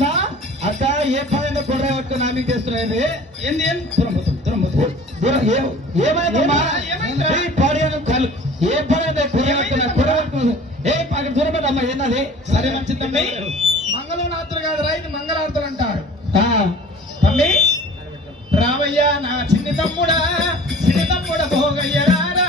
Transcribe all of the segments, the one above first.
తమ్ముడా అక్క ఏ పని గొర్రె పట్టుకుని ఆమె చేస్తున్నాయి ఏంది ఏం ఏమైందమ్మా ఏ పని గొర్రె పట్టుకున్నా ఏ పక్కన దూరమేదమ్మా ఏంటది సరే మంచి తమ్మి మంగళనాథులు కాదు రా ఇది మంగళార్తులు అంటారు తమ్మి రావయ్యా నా చిన్ని తమ్ముడా భోగయ్య రారా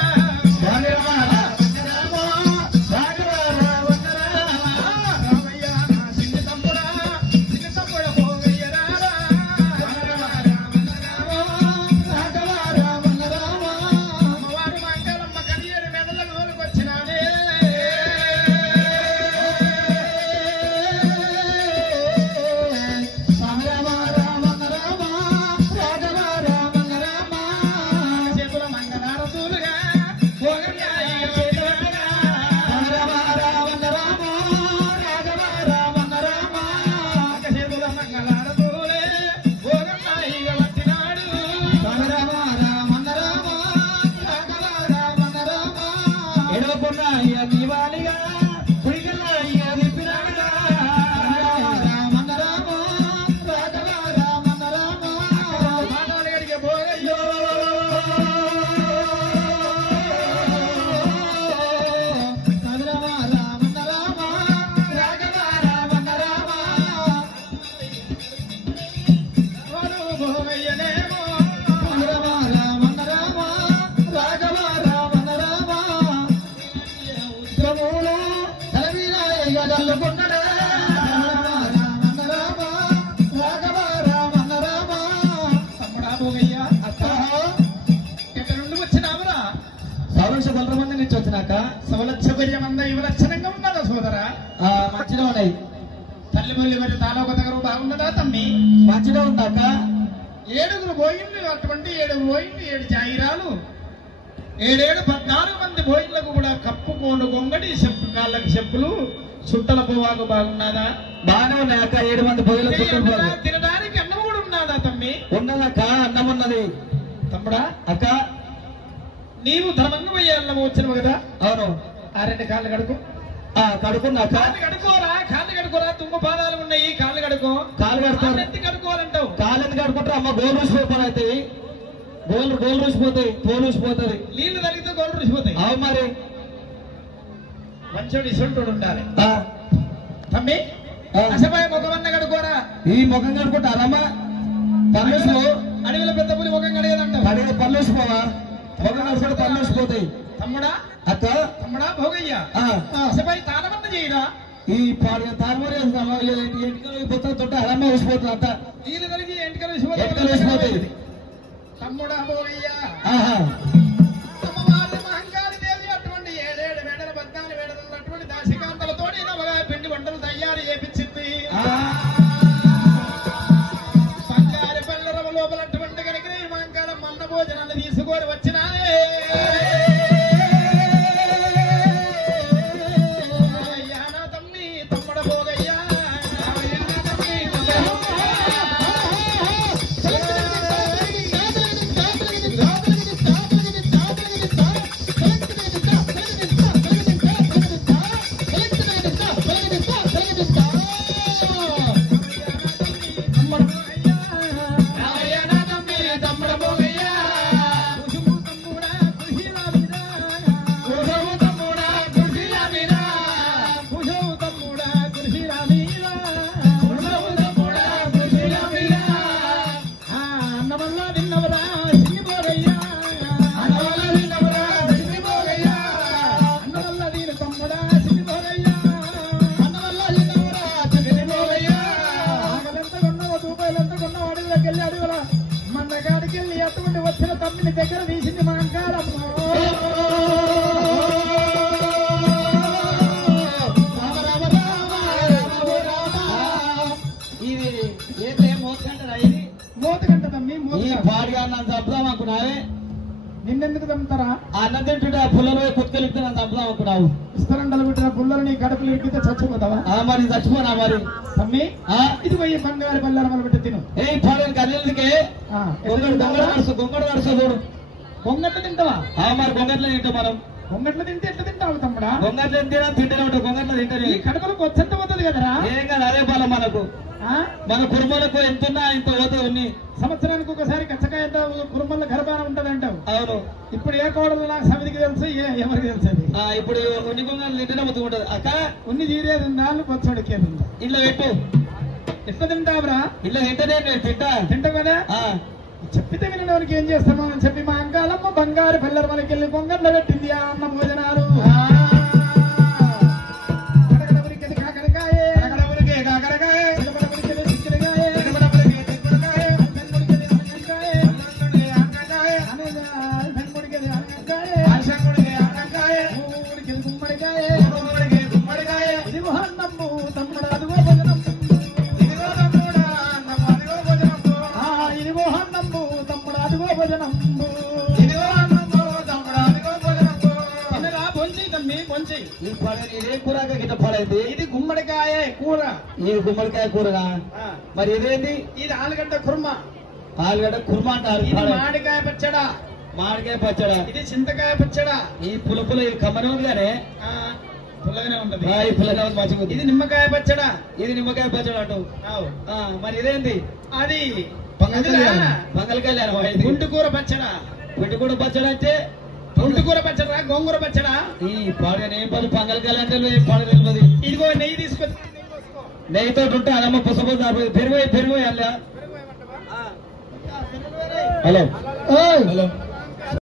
సవలక్షమంద ఇవలక్షణంగా ఉన్నదా సోదరా మంచిగా ఉన్నాయి తల్లిపల్లి మరి తాలూకు దగ్గర బాగున్నదా తమ్మి మంచిగా ఉందాక 7 బోయిన్లు అటువంటి 7 బోయిన్లు 7 జాయిరాలు 14 మంది బోయిన్లకు కూడా కప్పుకోండు గొంగడి చెప్పు కాళ్ళకి చెప్పులు చుట్టల పోవాకు బాగున్నదా బాగానే ఉన్నాయి అక్క 7 మంది బోయిలు తినడానికి అన్నం కూడా ఉన్నదా తమ్మి ఉన్నదక్క అన్నం ఉన్నది తమ్ముడా అక్క నీవు ధర్మంగా పోయే అన్నం వచ్చినవు కదా అవును ఆ 2 కాళ్ళు కడుకో కడుకున్నా కాళ్ళు కడుకోరా తుమ్మ పాదాలు ఉన్నాయి కాళ్ళు కడుకో కాళ్ళు కడుకోవాలంటావు కాళ్ళు ఎందుకు కడుకుంటారు అమ్మ గోలు రుచిపోతారు అయితే గోలు రుచిపోతాయి తోలు రుచిపోతుంది నీళ్లు తగిలితే గోలు రుచిపోతాయి అవు మరి మంచోడు ఇసొంటోడు ఉండాలి తమ్మి అసపాయ ముఖమన్న కడుకోరా ఈ ముఖం కడుకుంటారమ్మా పల్లెసులు అడవిలో పెద్ద పులి ముఖం కడిగేదంట పల్లెసిపోవా ముఖం కడుకుంటే పల్లెసిపోతాయి తమ్ముడా అక్క తమ్ముడా భోగయ్య అసపాయ తానమన్న చేయరా ఈ పాడు తారుమారు ఎంటికలు తొట్ట అలమ్మ వేసిపోతుంది అంత నీళ్ళు కలిగి ఎంటికలు వేసిపోతాయి తమ్ముడా భోగయ్య మహంకాళి దేవి అటువంటి 7 వేడల 14 వేడలు ఉన్నటువంటి దాసికాంతలతో నవగా పిండి వంటలు తయారు చేపించింది బంగారు పల్లెరవ లోపల అటువంటి కనుక మహంకాళం మన్న భోజనాన్ని తీసుకొని వచ్చినానే దగ్గర తీసింది మా అంకారమ్మ ఇది ఏదే మోతకంటారా ఇది మోతకంట తమ్మి పాడిగా నన్ను చంపుదాం అనుకున్నావే నిన్నెందుకు చంపుతారా అన్నం తింటుంటే పుల్లలో కుత్తుకెళ్తే నన్ను చంపుదాం అనుకున్నావు ఇస్తరండలు పెట్టిన పుల్లలు నీ గడపలు ఇరికితే చచ్చిపోతావా మరి చచ్చిపోనా మరి తమ్మి ఇది పోయి బంగారు బల్లారమలు పెట్టి తిను ఏ పాడని కన్నెలకి గొంగడు వరుస చూడు గొంగట్ట తింటావా మరి గొంగట్లో తింటాం మనం గొంగట్లు తింటే ఎట్లా తింటావు తమ్ముడా? గొంగట్లు తింటేనే ఉంటావు. గొంగట్లు తింటే కడుపులకు వచ్చంత పోతుంది కదరా? ఏం కాదు, అదే బలం మనకు. మన కుటుంబాలకు ఎంతున్నా ఇంత పోతుంది. సంవత్సరానికి ఒకసారి కచ్చకాయ కుటుంబంలో గర్భాన ఉంటది అంటావు. అవును. ఇప్పుడు ఏ కోడలు నాకు సమితికి తెలుసు, ఎవరికి తెలుసు అది. ఇప్పుడు ఉన్ని గొంగలు తింటేనే మొత్తం ఉంటది. అక్క ఉన్ని తీరేది నాలుగు పొచ్చడికేది ఇట్లా పెట్టు. ఎట్లా తింటావురా? ఇట్లా తింటేనే నేను తింటావు కదా. చెప్పితే వినడానికి ఏం చేస్తాము అని చెప్పి మా అంకాలమ్మ బంగారు పిల్లల మనకెళ్ళి పొంగళ్ళ పెట్టింది ఆ అన్న భోజనాలు. ఇది గుమ్మడికాయ కూర. ఇది గుమ్మడికాయ కూరగా? మరి ఇదేంటి? ఇది ఆలుగడ్డ కుర్మా. ఆలుగడ్డ కుర్మా అంటారు. మామిడికాయ పచ్చడా. మామిడికాయ పచ్చడా. ఇది చింతకాయ పచ్చడా. ఈ పులుపులు కమ్మనే ఉంది కానీ పుల్లగానే ఉంటది. ఈ పుల్లగా మంచిగా. ఇది నిమ్మకాయ పచ్చడా. ఇది నిమ్మకాయ పచ్చడా అంటూ. మరి ఇదేంటి? అది బంగళకాయ. గుంటుకూర పచ్చడా. గుంటుకూర పచ్చడా అంటే గుంటుకూర పచ్చడా, గోంగూర పచ్చడా. ఈ పాడు ఏం పది బంగళకాయలు అంటే ఏం పాడు తెలియదు. ఇదిగో నెయ్యి తీసుకొచ్చి నెయ్యితో ఉంటే అదమ్మ పుసపోతుంది. పెరుగు అల్లా. Hello hello.